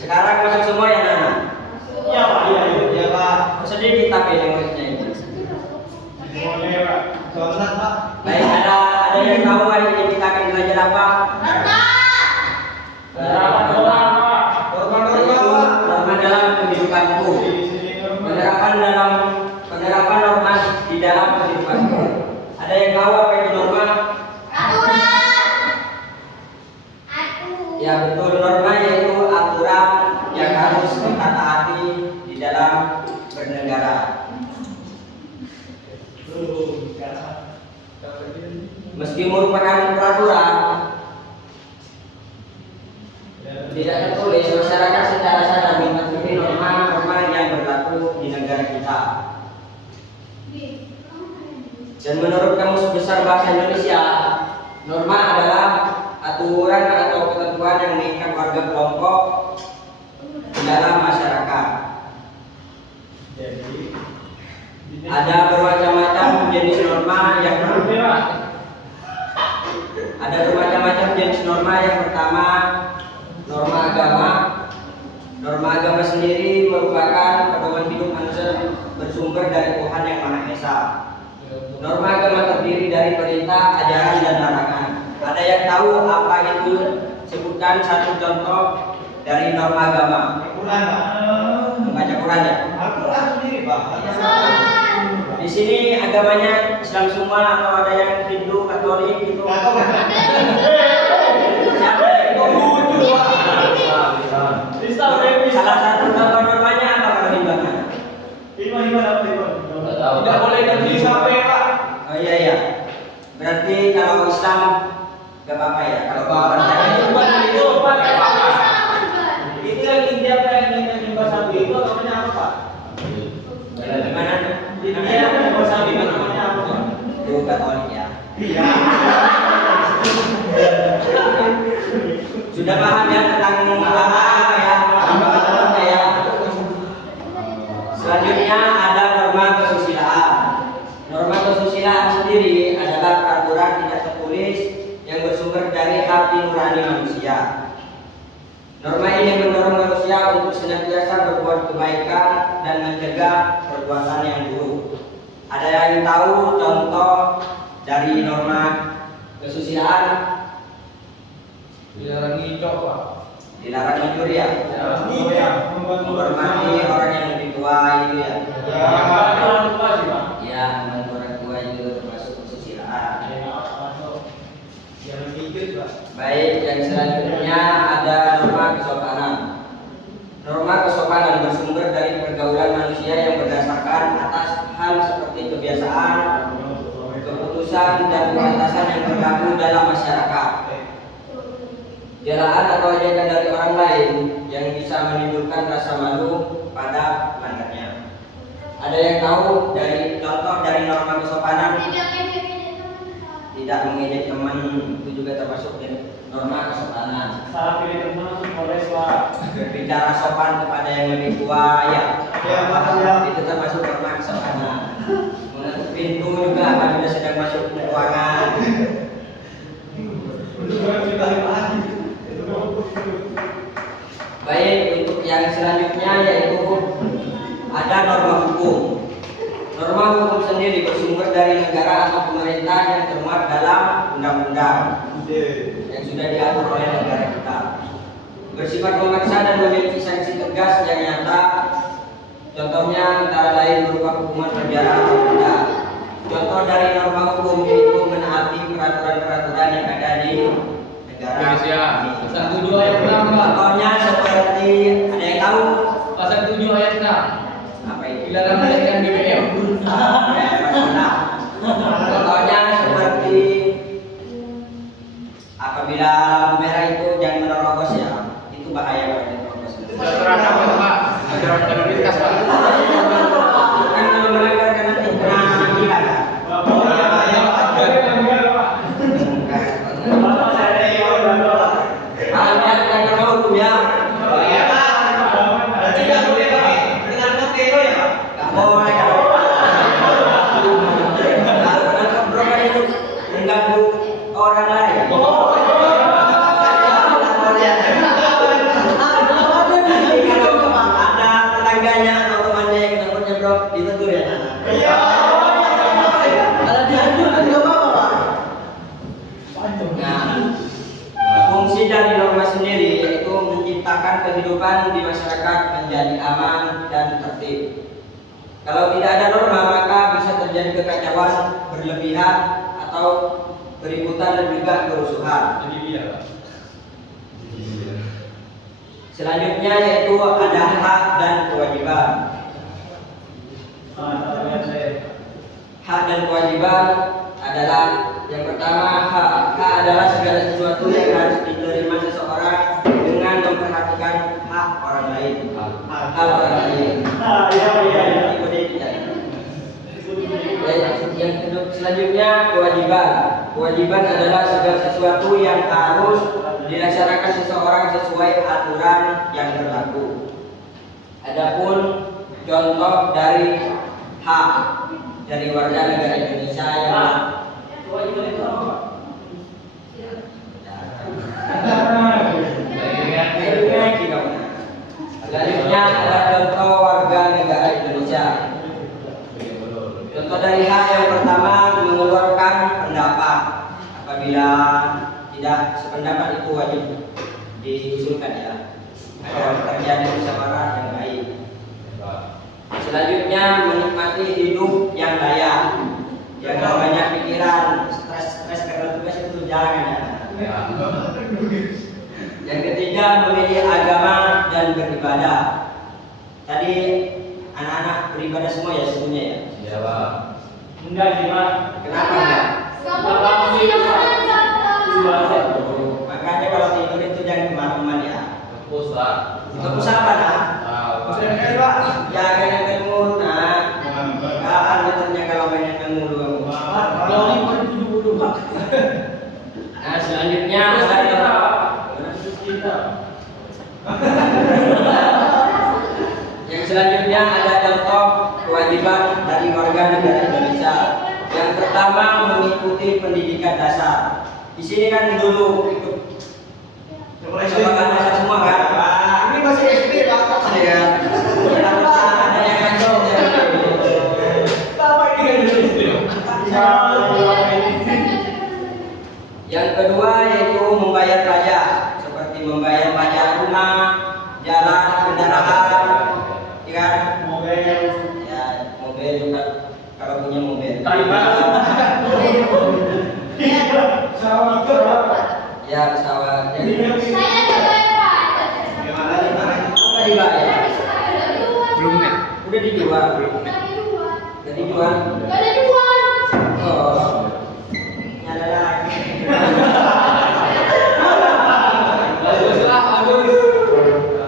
Sekarang masuk semua ya Nana? Iya Pak, iya Pak. Sedikit tapi yang muridnya itu. Boleh Pak. Selamat Pak. Baik, ada yang tahu hari ini kita akan belajar apa? Norma dalam kehidupanku. Penerapan norma di dalam kehidupanku. Ada yang tahu apa itu norma? Ya betul, norma yaitu aturan yang harus kita taati di dalam bernegara. Meski merupakan peraturan tidak tertulis, masyarakat secara sadar mematuhi norma-norma yang berlaku di negara kita. Dan menurut Kamus Besar Bahasa Indonesia, norma adalah aturan atau ketentuan yang mengikat warga kelompok dalam masyarakat. Ada bermacam-macam jenis norma yang yang pertama, norma agama. Norma agama sendiri merupakan pedoman hidup manusia bersumber dari Tuhan Yang Maha Esa. Norma agama terdiri dari perintah, ajaran, dan larangan. Ada yang tahu apa itu? Sebutkan satu contoh dari norma agama. Quran Pak. Membaca Quran ya? Al-Quran sendiri Pak. Di sini agamanya Islam semua atau ada yang Hindu, Katolik gitu? Siapa yang salah satu contoh normanya apa kalau Hindu? Tidak boleh negeri sampai Pak. Oh iya. Berarti kalau Islam gak apa-apa ya? Kalau Itu yang India yang nyembah sapi itu namanya apa Pak? gimana? India nyembah sapi itu namanya apa Pak? Itu Katolik ya. Iya. Sudah paham ya tentang apa ya? Selanjutnya ada norma kesusilaan. Norma kesusilaan sendiri adalah peraturan tidak tertulis yang bersumber dari hati nurani manusia. Norma ini mendorong manusia untuk senantiasa berbuat kebaikan dan mencegah perbuatan yang buruk. Ada yang tahu contoh dari norma kesusilaan? Dilarang ngicok Pak. Dilarang mencuri ya? Menghormati orang yang lebih tua itu ya? Jangan lupa sih Pak. Ya, membantu orang tua itu termasuk kesusilaan. Jangan mikir Pak. Baik, yang selanjutnya ada norma kesopanan. Norma kesopanan bersumber dari pergaulan manusia yang berdasarkan atas hal seperti kebiasaan, keputusan, dan kepantasan yang berlaku dalam masyarakat. Jalaan atau ajakan dari orang lain yang bisa menimbulkan rasa malu pada pelanggannya. Ada yang tahu dari contoh dari norma kesopanan? Tidak mengejek teman itu juga termasuk norma kesopanan. Salah pilih teman langsung polres Pak. Berbicara sopan kepada yang lebih tua ya. Itu termasuk norma kesopanan. Menutup pintu juga apabila sedang masuk ke ruangan. Baik, untuk yang selanjutnya yaitu ada norma hukum. Norma hukum sendiri bersumber dari negara atau pemerintah yang termuat dalam undang-undang yang sudah diatur oleh negara kita. Bersifat memaksa dan memiliki sanksi tegas yang nyata. Contohnya antara lain berupa hukuman penjara atau denda. Contoh dari norma hukum yaitu menaati peraturan-peraturan yang ada di negara Indonesia. ini. Pasal 7 ayat 6 Pak. Contohnya seperti ada yang tahu Pasal 7 ayat 6. apa itu? Dilarang menaikkan BBM. Contohnya seperti apabila lampu merah itu jangan menerobos ya, itu bahaya kalau menerobos. Terhadap Pak. Aturan prioritas Pak. Kan kalau melanggar kan nanti kena tilang kan? Ada tentang hukum ya. Gak boleh kalau menangkap broker itu mengganggu orang lain. fungsi dari norma sendiri yaitu menciptakan kehidupan di masyarakat menjadi aman dan tertib. Kalau tidak ada norma maka bisa terjadi kekacauan berlebihan atau keributan dan juga kerusuhan. Selanjutnya yaitu ada hak dan kewajiban. Hak dan kewajiban adalah yang pertama, hak adalah segala sesuatu yang harus diterima seseorang dengan memperhatikan hak orang lain. Hak orang lain. Yang selanjutnya kewajiban. Kewajiban adalah segala sesuatu yang harus dilaksanakan seseorang sesuai aturan yang berlaku. Adapun contoh dari hak dari warga negara Indonesia yang selanjutnya ada contoh warga negara Indonesia. Contoh dari hak yang pertama mengeluarkan pendapat. Apabila tidak sependapat itu wajib diusulkan ya, agar terjadi musyawarah yang baik. Selanjutnya menikmati hidup yang layak, yang gak banyak pikiran, stres karena tugas itu jangan ya. Yang ketiga memilih agama dan beribadah. Tadi anak-anak beribadah semua ya semuanya ya. Iya Pak. Enggak sih Pak. Kenapa enggak? Makanya kalau tidur itu jangan kemana-mana ya. Tepus Pak. Tepus apa nah? Jangan yang mulu nah. Kapan betulnya kalau banyak yang mulu? Nah selanjutnya ada yang selanjutnya ada contoh kewajiban dari warga negara Indonesia. Yang pertama mengikuti pendidikan dasar. Di sini kan dulu ikut pendidikan dasar semua kan? Ini masih SD Pak. Ya. Ada yang kacau ya. Yang kedua yaitu membayar pajak, seperti membayar pajak rumah, jalan, kendaraan, ya mobil juga kalau punya mobil. Ya pesawat. Udah dibayar? Belum nih. Udah dijual? Udah dijual? Oh, ada lagi.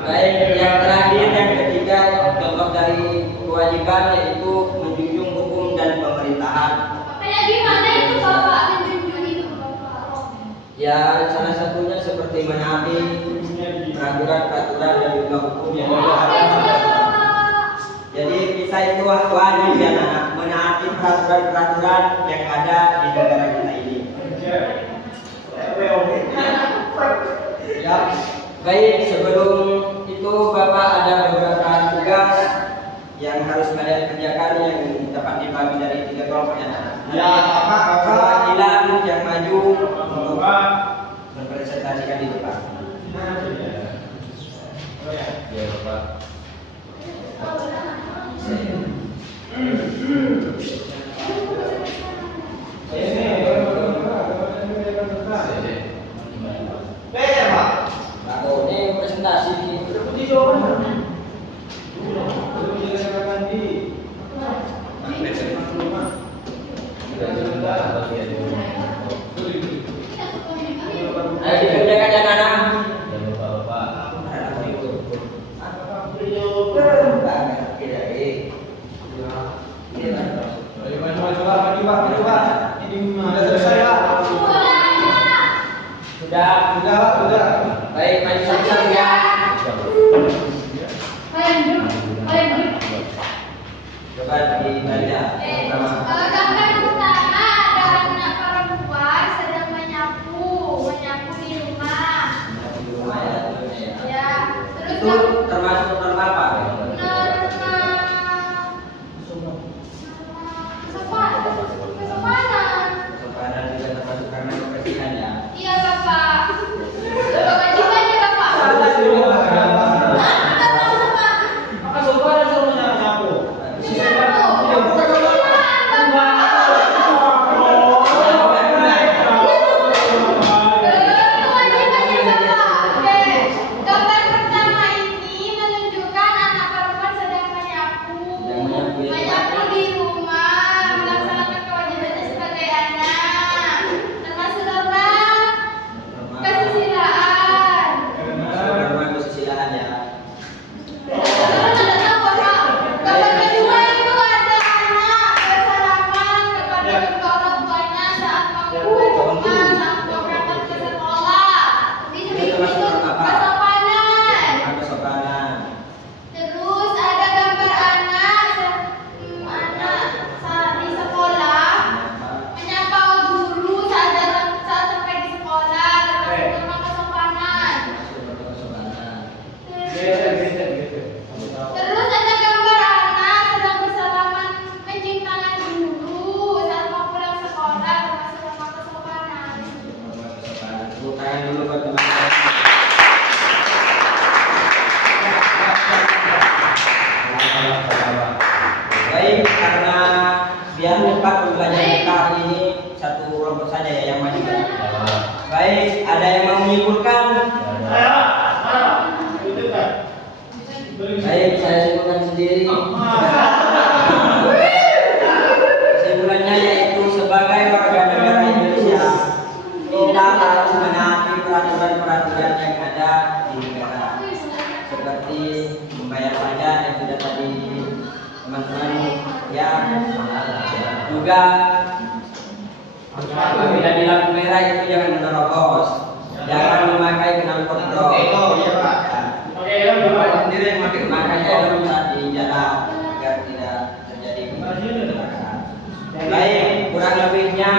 Baik, yang terakhir yang ketiga contoh dari kewajiban yaitu menjunjung hukum dan pemerintahan. Ya salah satunya seperti menaati peraturan-peraturan dan juga hukum yang ada. Jadi kita itu wajib ya menaati peraturan-peraturan yang ada di negara kita ini. Ya, baik sebelum itu Bapak ada beberapa tugas yang harus kalian kerjakan yang dapat dibagi dari 3 kelompok ya. Ya, Bapak. Perwakilan yang maju untuk mempresentasikan di depan. Iya Bapak. Aku ini presentasi. Ayo dikerjakan ya Nana. Jangan lupa Bapak. Sudah. Baik, maju satu-satu ya. Coba dibaca pertama. Gambar pertama ada anak perempuan sedang menyapu di rumah. Di rumah ya, Ya, terus itu termasuk norma apa? kesopanan. Kesopanan juga termasuk karena kebersihan ya. Iya Bapak. dulu buat teman-teman. Baik, karena biar cepat pembelajaran kita hari ini satu kelompok saja ya yang maju. Baik, ada yang mau menyimpulkan? Baik, saya simpulkan sendiri. Kesimpulannya yaitu sebagai warga negara Indonesia, kita harus menaati peraturan-peraturan yang ada di negara, seperti membayar pajak yang sudah tadi teman-teman ya, juga apabila di lampu merah itu jangan menerobos, jangan memakai knalpot bro. Makanya helm saat di jalan agar tidak terjadi kecelakaan. Baik, kurang lebihnya